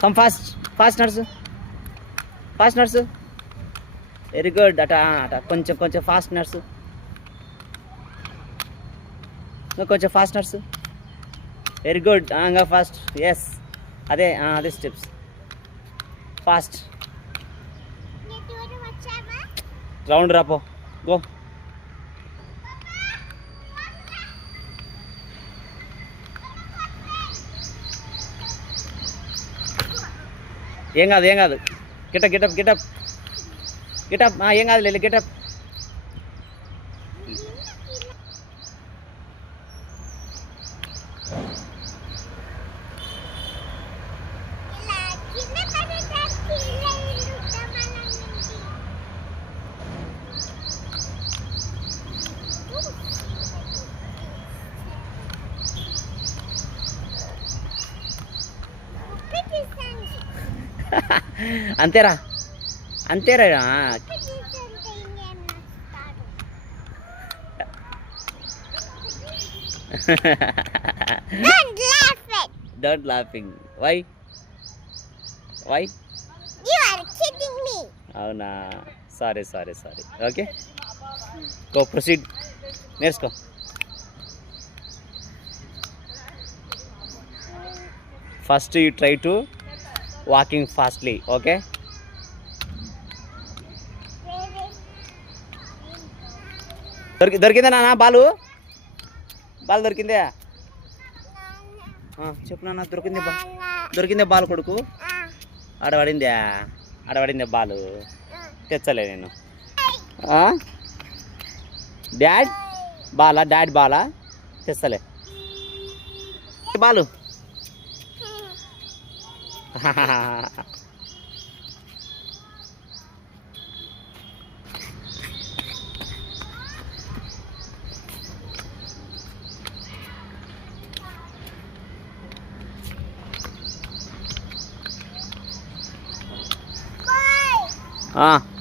Come fast nurse, fast nurse. Very good. అట అట కొంచెం కొంచెం ఫాస్ట్ నర్సు, కొంచెం ఫాస్ట్ నర్సు. Very good. ఇంకా ఫాస్ట్. ఎస్, అదే అదే స్టెప్స్. ఫాస్ట్. రౌండ్ రాపో. గో. ఏం కాదు, ఏం కాదు. Get-up get-up get-up get-up. ఏం కాదు, లేదు గిటప్. అంతేరా, అంతేరా. Don't laughing. Why? Why? You are kidding me. అవునా? Sorry sorry sorry. Okay, go proceed. నేర్చుకో. First you try to walking fastly. Okay, దొరికిందా నాన్న? బాలు దొరికిందే. చెప్పు నాన్న. దొరికిందే బాలు కొడుకు. ఆడబడిందే బాలు. తెచ్చలే నేను. డాడ్ బాలా తెచ్చలే బాలు. Bye.